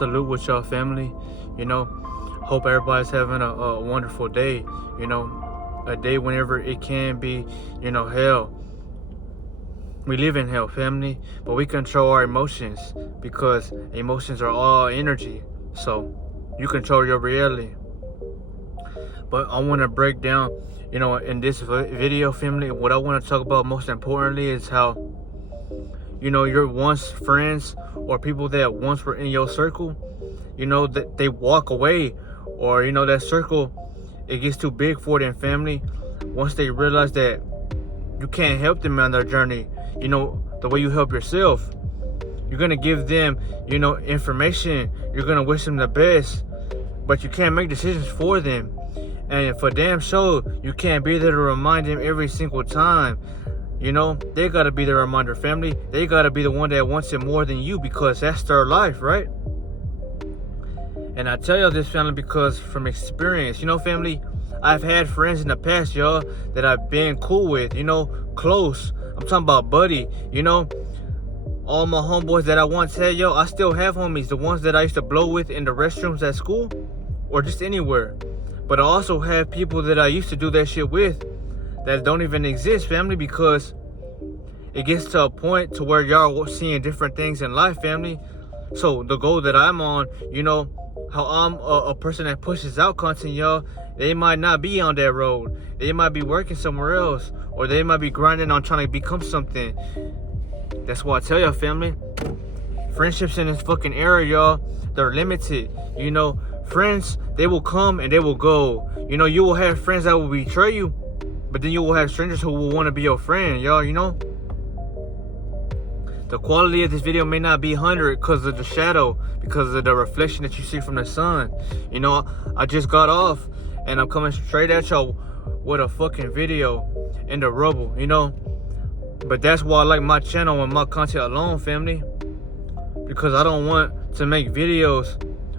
salute with y'all family. You know, hope everybody's having a wonderful day. You know, a day whenever it can be, hell. We live in hell, family, but we control our emotions because emotions are all energy. So you control your reality. But I want to break down, in this video, family, what I want to talk about most importantly is how, your once friends or people that once were in your circle, that they walk away, or, that circle, it gets too big for them, family. Once they realize that you can't help them on their journey, the way you help yourself. You're going to give them, information. You're going to wish them the best, but you can't make decisions for them. And for damn sure, you can't be there to remind them every single time. They got to be the reminder, family. They got to be the one that wants it more than you, because that's their life, right? And I tell y'all this, family, because from experience, family, I've had friends in the past, y'all, that I've been cool with, close. I'm talking about buddy, all my homeboys that I once had, yo, I still have homies. The ones that I used to blow with in the restrooms at school or just anywhere. But I also have people that I used to do that shit with that don't even exist, family, because it gets to a point to where y'all seeing different things in life, family. So the goal that I'm on, how I'm a person that pushes out content, y'all, they might not be on that road. They might be working somewhere else, or they might be grinding on trying to become something. That's why I tell y'all, family, friendships in this fucking era, y'all, they're limited. Friends, they will come and they will go. You will have friends that will betray you, but then you will have strangers who will want to be your friend, y'all, The quality of this video may not be 100 because of the shadow, because of the reflection that you see from the sun. I just got off and I'm coming straight at y'all with a fucking video in the rubble, But that's why I like my channel and my content alone, family. Because I don't want to make videos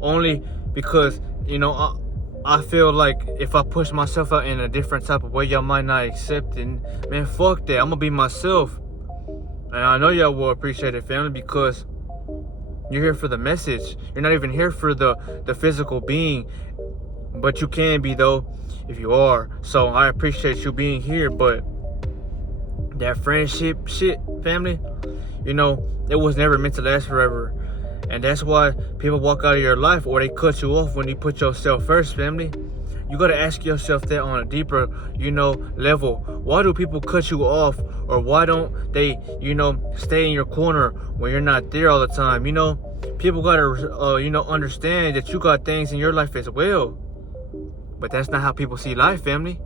only because, I feel like if I push myself out in a different type of way, y'all might not accept it. Man, fuck that. I'm gonna be myself. And I know y'all will appreciate it, family, because you're here for the message. You're not even here for the physical being. But you can be, though, if you are. So I appreciate you being here. But that friendship shit, family, it was never meant to last forever. And that's why people walk out of your life, or they cut you off when you put yourself first, family. You got to ask yourself that on a deeper, level. Why do people cut you off? Or why don't they, stay in your corner when you're not there all the time? People got to, understand that you got things in your life as well. But that's not how people see life, family.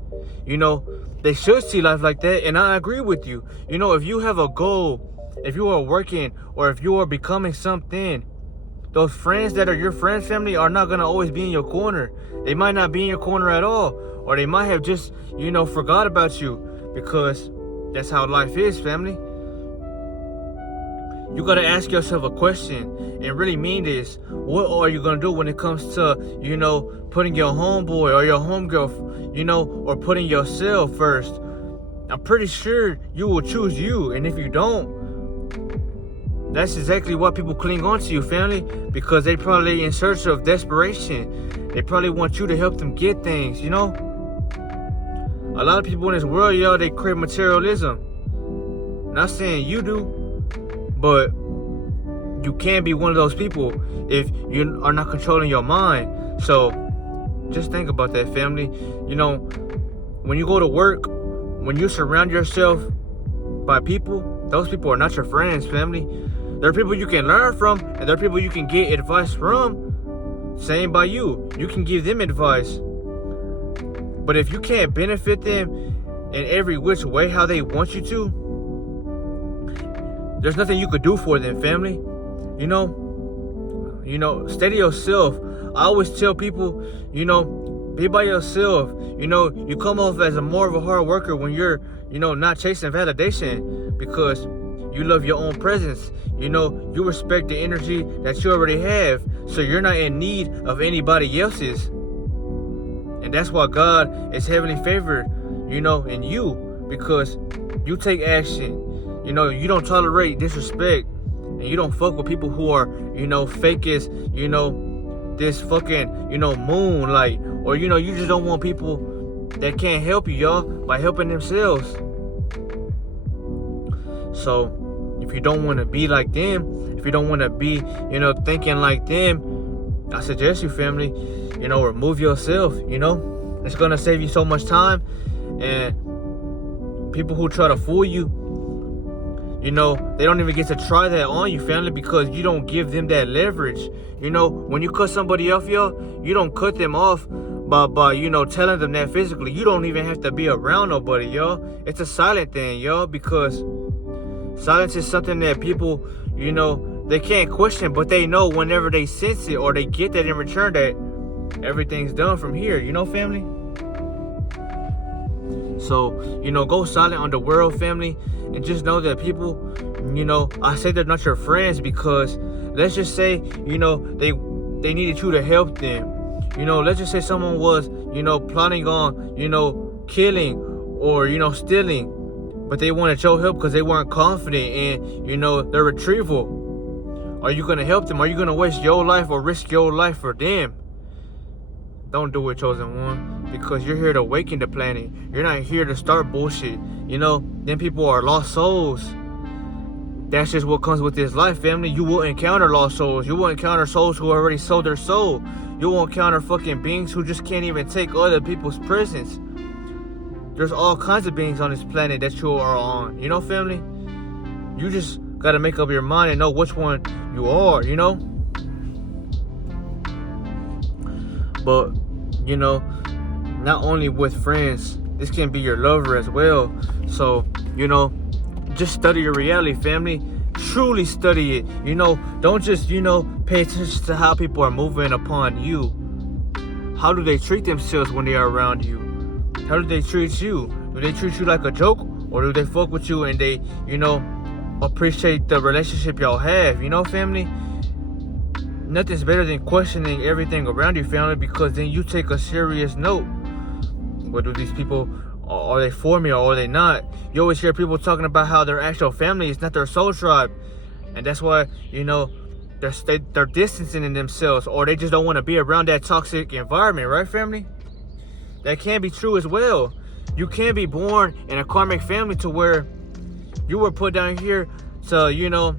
They should see life like that. And I agree with you. If you have a goal, if you are working, or if you are becoming something, those friends that are your friends, family, are not going to always be in your corner. They might not be in your corner at all. Or they might have just, forgot about you. Because that's how life is, family. You got to ask yourself a question and really mean this. What are you going to do when it comes to, putting your homeboy or your homegirl, or putting yourself first? I'm pretty sure you will choose you. And if you don't, that's exactly why people cling on to you, family. Because they probably in search of desperation. They probably want you to help them get things, A lot of people in this world, y'all, they crave materialism. Not saying you do, but you can be one of those people if you are not controlling your mind. So just think about that, family. When you go to work, when you surround yourself by people, those people are not your friends, family. There are people you can learn from, and there are people you can get advice from. Same by you. You can give them advice. But if you can't benefit them in every which way how they want you to, there's nothing you could do for them, family. Steady yourself. I always tell people, be by yourself. You come off as more of a hard worker when you're, not chasing validation, because you love your own presence. You respect the energy that you already have, so you're not in need of anybody else's. And that's why God is heavily favored, in you, because you take action. You don't tolerate disrespect, and and you don't fuck with people who are, fake as, this fucking, moonlight, or, you just don't want people that can't help you, y'all, by helping themselves. So, if you don't want to be like them, if you don't want to be, thinking like them, I suggest you, family, remove yourself, It's going to save you so much time. And people who try to fool you, they don't even get to try that on you, family, because you don't give them that leverage. When you cut somebody off, y'all, you don't cut them off by telling them that physically. You don't even have to be around nobody, y'all. It's a silent thing, y'all, because silence is something that people, they can't question, but they know whenever they sense it or they get that in return that everything's done from here, family. So, go silent on the world, family, and just know that people, I say they're not your friends because let's just say, they needed you to help them. Let's just say someone was, planning on, killing or, stealing, but they wanted your help because they weren't confident in, their retrieval. Are you going to help them? Are you going to waste your life or risk your life for them? Don't do it, chosen one, because you're here to awaken the planet. You're not here to start bullshit. Then people are lost souls. That's just what comes with this life, family. You will encounter lost souls. You will encounter souls who already sold their soul. You will encounter fucking beings who just can't even take other people's presence. There's all kinds of beings on this planet that you are on, family. You just gotta make up your mind and know which one you are, But, not only with friends, this can be your lover as well. So, just study your reality, family. Truly study it. Don't just, pay attention to how people are moving upon you. How do they treat themselves when they are around you? How do they treat you? Do they treat you like a joke? Or do they fuck with you and they, appreciate the relationship y'all have? Family? Nothing's better than questioning everything around you, family, because then you take a serious note. What do these people, are they for me or are they not? You always hear people talking about how their actual family is not their soul tribe. And that's why, they're distancing themselves, or they just don't want to be around that toxic environment, right, family? That can be true as well. You can be born in a karmic family to where you were put down here to,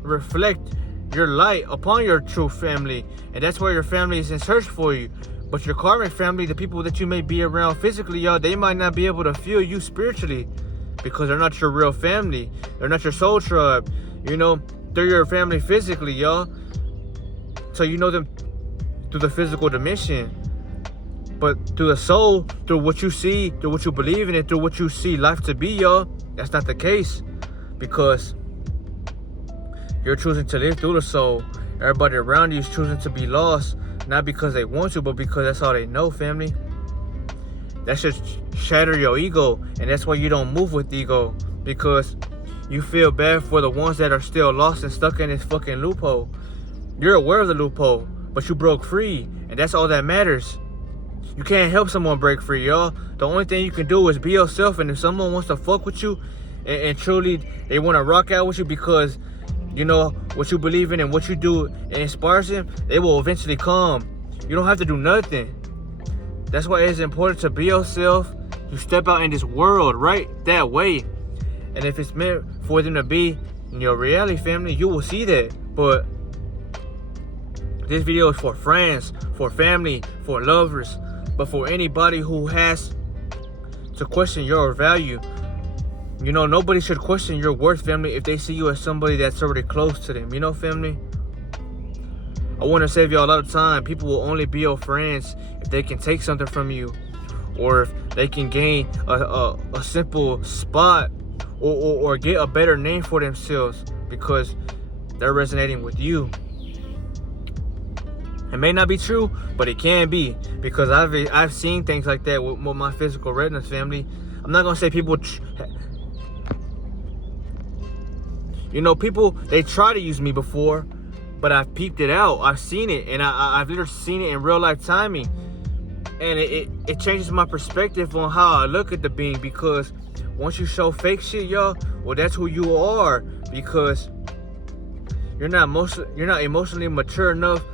reflect your light upon your true family. And that's why your family is in search for you. But your karmic family, the people that you may be around physically, y'all, they might not be able to feel you spiritually because they're not your real family. They're not your soul tribe. They're your family physically, y'all. So you know them through the physical dimension. But through the soul, through what you see, through what you believe in, and through what you see life to be, y'all, that's not the case. Because you're choosing to live through the soul. Everybody around you is choosing to be lost, not because they want to, but because that's all they know, family. That should shatter your ego, and that's why you don't move with ego, because you feel bad for the ones that are still lost and stuck in this fucking loophole. You're aware of the loophole, but you broke free, and that's all that matters. You can't help someone break free, y'all. The only thing you can do is be yourself, and if someone wants to fuck with you and truly they want to rock out with you because what you believe in and what you do inspires them, they will eventually come. You don't have to do nothing. That's why it's important to be yourself. You step out in this world right that way. And if it's meant for them to be in your reality, family, you will see that. But this video is for friends, for family, for lovers, but for anybody who has to question your value. Nobody should question your worth, family, if they see you as somebody that's already close to them. Family? I want to save you a lot of time. People will only be your friends if they can take something from you, or if they can gain a simple spot, or get a better name for themselves because they're resonating with you. It may not be true, but it can be, because I've seen things like that with my physical redness, family. I'm not gonna say people. People, they try to use me before, but I've peeped it out. I've seen it, and I've literally seen it in real life timing. And it changes my perspective on how I look at the being, because once you show fake shit, y'all, well, that's who you are. Because you're not emotionally mature enough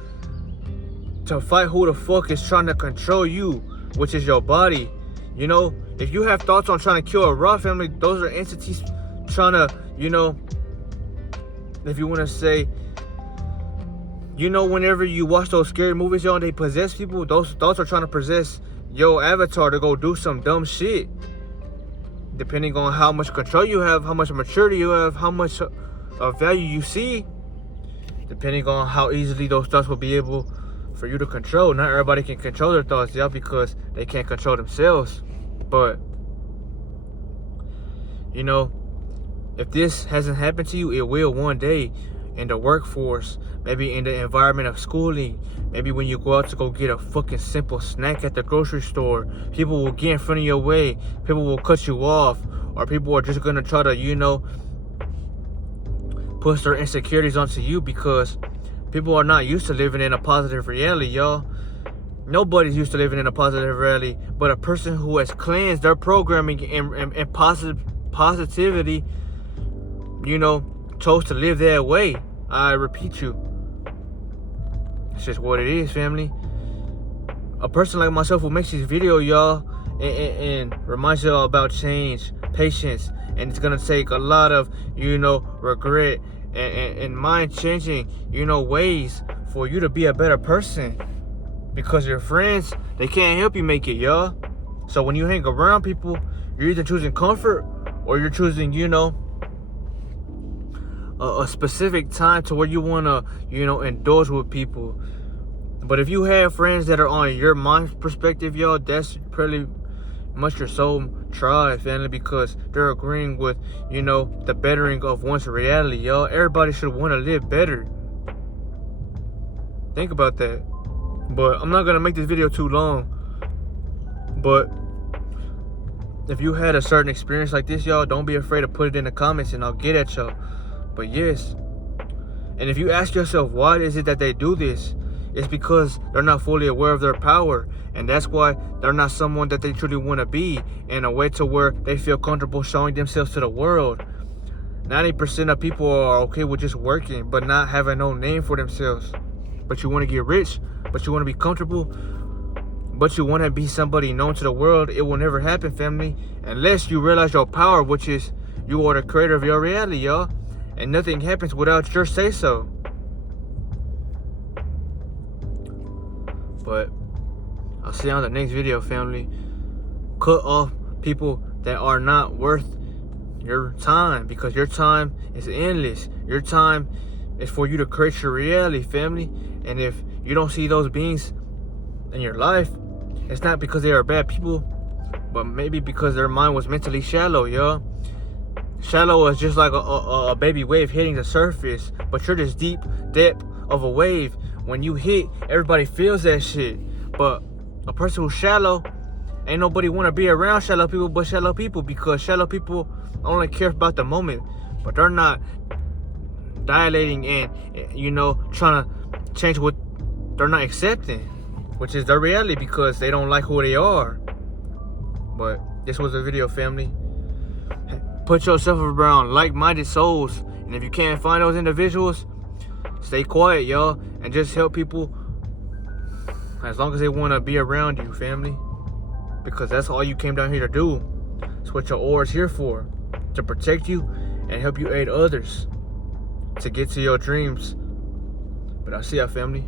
to fight who the fuck is trying to control you, which is your body. You know, if you have thoughts on trying to kill a Ra family, those are entities trying to, you know, if you want to say, you know, whenever you watch those scary movies, y'all, they possess people, those thoughts are trying to possess your avatar to go do some dumb shit. Depending on how much control you have, how much maturity you have, how much of value you see, depending on how easily those thoughts will be able for you to control. Not everybody can control their thoughts, yeah, because they can't control themselves. But, you know, if this hasn't happened to you, it will one day in the workforce, maybe in the environment of schooling, maybe when you go out to go get a fucking simple snack at the grocery store. People will get in front of your way, people will cut you off, or people are just gonna try to, you know, push their insecurities onto you, because people are not used to living in a positive reality, y'all. Nobody's used to living in a positive reality, but a person who has cleansed their programming and positivity, you know, chose to live that way. I repeat you. It's just what it is, family. A person like myself who makes these videos, y'all, and reminds y'all about change, patience, and it's gonna take a lot of, you know, regret and mind changing, you know, ways for you to be a better person. Because your friends, they can't help you make it, y'all. So when you hang around people, you're either choosing comfort or you're choosing, you know, a specific time to where you want to, you know, indulge with people. But if you have friends that are on your mind perspective, y'all, that's pretty much your soul tribe, family, because they're agreeing with, you know, the bettering of one's reality, y'all. Everybody should want to live better. Think about that. But I'm not going to make this video too long. But if you had a certain experience like this, y'all, don't be afraid to put it in the comments and I'll get at y'all. But yes, and if you ask yourself, why is it that they do this? It's because they're not fully aware of their power. And that's why they're not someone that they truly want to be, in a way to where they feel comfortable showing themselves to the world. 90% of people are okay with just working, but not having no name for themselves. But you want to get rich, but you want to be comfortable, but you want to be somebody known to the world. It will never happen, family, unless you realize your power, which is you are the creator of your reality, y'all. And nothing happens without your say-so. But I'll see you on the next video, family. Cut off people that are not worth your time, because your time is endless. Your time is for you to create your reality, family. And if you don't see those beings in your life, it's not because they are bad people, but maybe because their mind was mentally shallow, y'all. Shallow is just like a baby wave hitting the surface, but you're this deep depth of a wave. When you hit, everybody feels that shit. But a person who's shallow, ain't nobody want to be around shallow people but shallow people, because shallow people only care about the moment, but they're not dilating and, you know, trying to change what they're not accepting, which is their reality, because they don't like who they are. But this was a video, family. Put yourself around like-minded souls, and if you can't find those individuals, stay quiet, y'all, and just help people as long as they want to be around you, family, because that's all you came down here to do. That's what your aura is here for, to protect you and help you aid others to get to your dreams. But I'll see y'all, family.